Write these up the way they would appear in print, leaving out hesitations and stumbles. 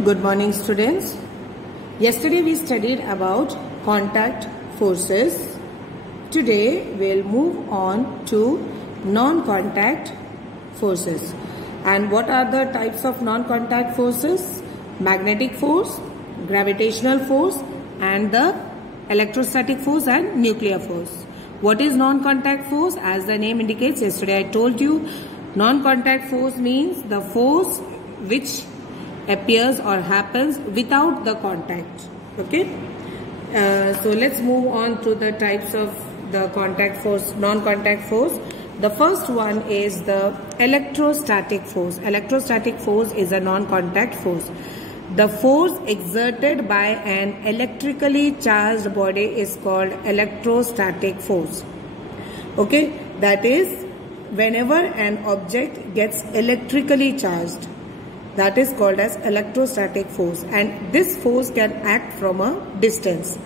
Good morning, students. Yesterday we studied about contact forces. Today we'll move on to non-contact forces. And what are the types of non-contact forces? Magnetic force, gravitational force, and the electrostatic force and nuclear force. What is non-contact force? As the name indicates, yesterday I told you, non-contact force means the force which appears or happens without the contact. Okay, so let's move on to the types of the contact force, non-contact force. The first one is the electrostatic force. Electrostatic force is a non-contact force. The force exerted by an electrically charged body is called electrostatic force. Okay, that is whenever an object gets electrically charged, that is called as electrostatic force, and this force can act from a distance.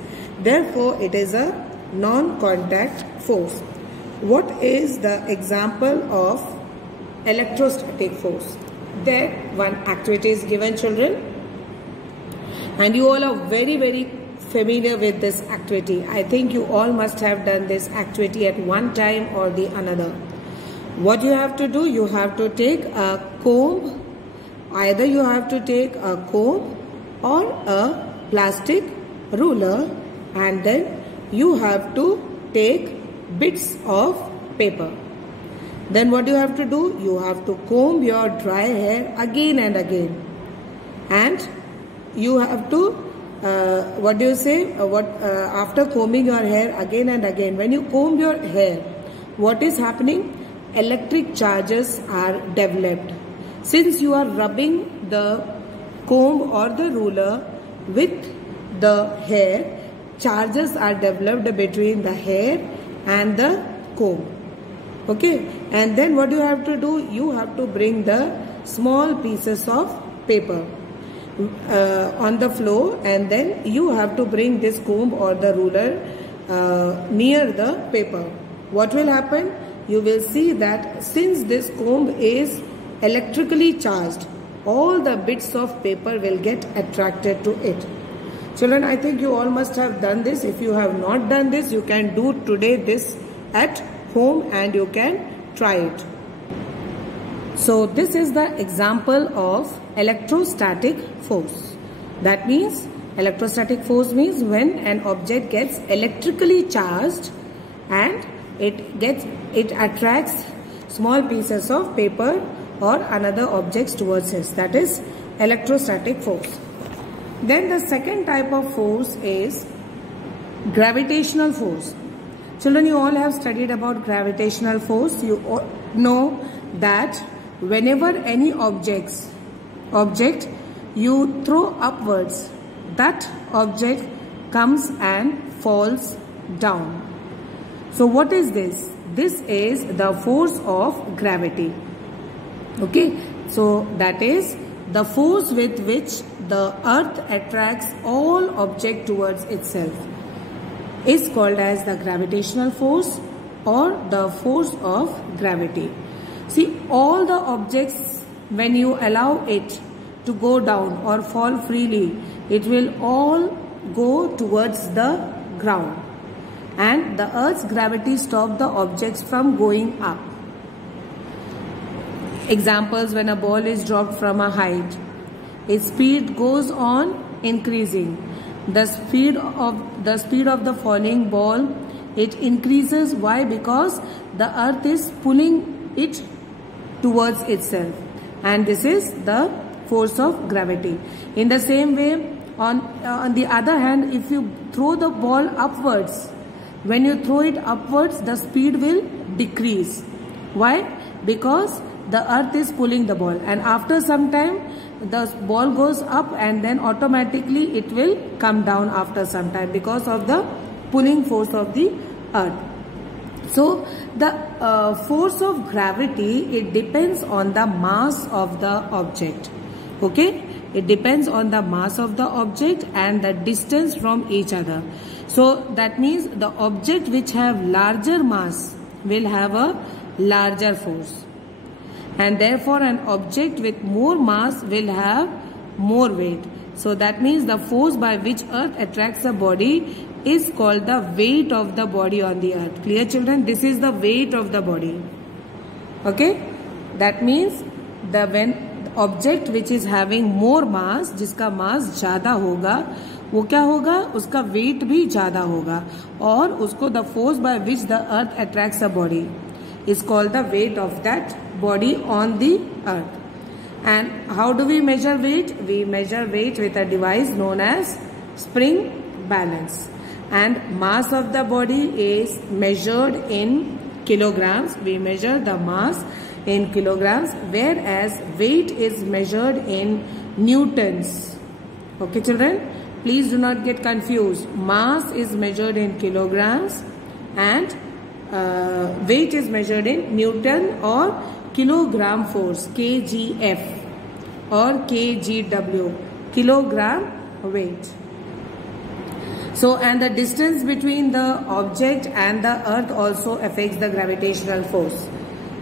Therefore, it is a non-contact force. What is the example of electrostatic force? There one activity is given, children, and you all are very familiar with this activity. I think you all must have done this activity at one time or the another. What you have to do, you have to take a comb. Either you have to take a comb or a plastic ruler, and then you have to take bits of paper. Then what you have to do? You have to comb your dry hair again and again, and you have to after combing your hair again and again, when you comb your hair, what is happening? Electric charges are developed. Since you are rubbing the comb or the ruler with the hair, charges are developed between the hair and the comb. Okay, and then what you have to do? You have to bring the small pieces of paper on the floor, and then you have to bring this comb or the ruler near the paper. What will happen? You will see that since this comb is electrically charged, all the bits of paper will get attracted to it. Children, I think you all must have done this. If you have not done this, you can do today this at home and you can try it. So this is the example of electrostatic force. That means electrostatic force means when an object gets electrically charged and it attracts small pieces of paper or another objects towards it. That is electrostatic force. Then the second type of force is gravitational force. Children, you all have studied about gravitational force. You all know that whenever any object you throw upwards, that object comes and falls down. So what is this? This is the force of gravity. Okay, so that is the force with which the earth attracts all objects towards itself is called as the gravitational force or the force of gravity. See, all the objects, when you allow it to go down or fall freely, it will all go towards the ground, and the earth's gravity stops the objects from going up. Examples: when a ball is dropped from a height, its speed goes on increasing. The speed of the falling ball, it increases. Why? Because the earth is pulling it towards itself, and this is the force of gravity. In the same way, on the other hand, if you throw the ball upwards, when you throw it upwards, the speed will decrease. Why? Because the earth is pulling the ball, and after some time the ball goes up and then automatically it will come down after some time because of the pulling force of the earth. So the force of gravity, it depends on the mass of the object. Okay, it depends on the mass of the object and the distance from each other. So that means the object which have larger mass will have a larger force, and therefore an object with more mass will have more weight. So that means the force by which earth attracts the body is called the weight of the body on the earth. Clear children? This is the weight of the body. Okay? That means when object which is having more mass, जिसका mass ज़्यादा होगा, वो क्या होगा? उसका weight भी ज़्यादा होगा और उसको the force by which the earth attracts the body is called the weight of that body on the earth. And how do we measure weight? We measure weight with a device known as spring balance. And mass of the body is measured in kilograms. We measure the mass in kilograms, whereas weight is measured in newtons. Okay children, please do not get confused. Mass is measured in kilograms and weight is measured in newton or kilogram force, kgf or kgw, kilogram weight. So, and the distance between the object and the earth also affects the gravitational force.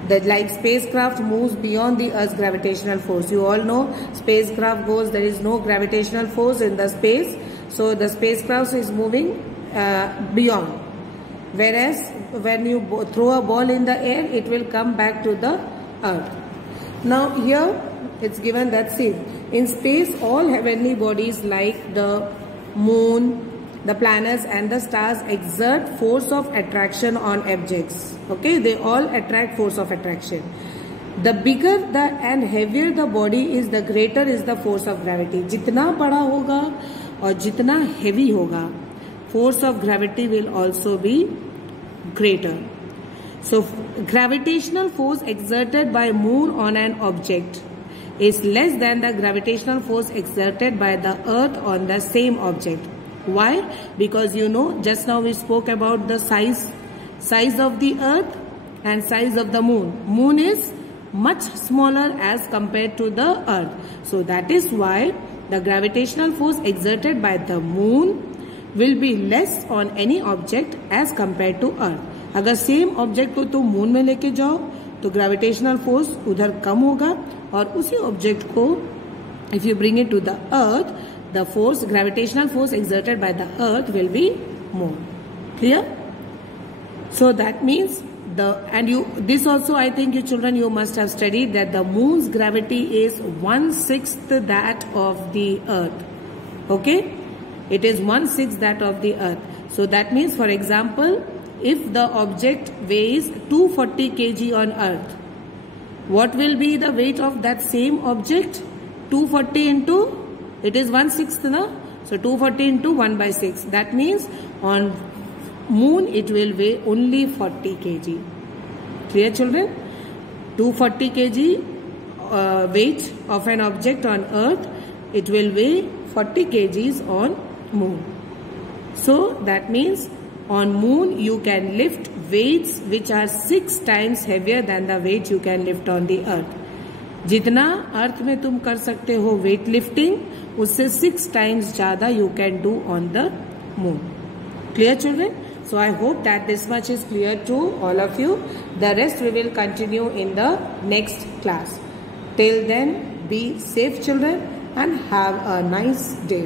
That like spacecraft moves beyond the earth's gravitational force. You all know spacecraft goes, there is no gravitational force in the space. So the spacecraft is moving beyond. Whereas when you throw a ball in the air, it will come back to the earth. Now here it's given that, see, in space all heavenly bodies like the moon, the planets and the stars exert force of attraction on objects. Okay, they all attract force of attraction. The bigger and heavier the body is, the greater is the force of gravity. जितना बड़ा होगा और जितना heavy होगा, force of gravity will also be greater. So gravitational force exerted by moon on an object is less than the gravitational force exerted by the earth on the same object. Why? Because you know, just now we spoke about the size of the earth and size of the moon. Moon is much smaller as compared to the earth. So that is why the gravitational force exerted by the moon will be less on any object as compared to earth. अगर same object को तुम moon में लेके जाओ तो gravitational force उधर कम होगा और उसी object को if you bring it to the earth, the force, gravitational force exerted by the earth will be more. Clear? So that means this also I think you children, you must have studied that the moon's gravity is 1/6 that of the earth. Okay? It is 1/6 that of the earth. So that means, for example, if the object weighs 240 kg on earth, what will be the weight of that same object? 240 into, it is 1/6, na? So 240 into 1/6. That means on moon it will weigh only 40 kg. Clear children? 240 kg weight of an object on earth, it will weigh 40 kgs on moon. So that means on moon you can lift weights which are 6 times heavier than the weight you can lift on the earth. जितना अर्थ में तुम कर सकते हो weight lifting, उससे 6 times ज़्यादा you can do on the moon. Clear children? So I hope that this much is clear to all of you. The rest we will continue in the next class. Till then, be safe children and have a nice day.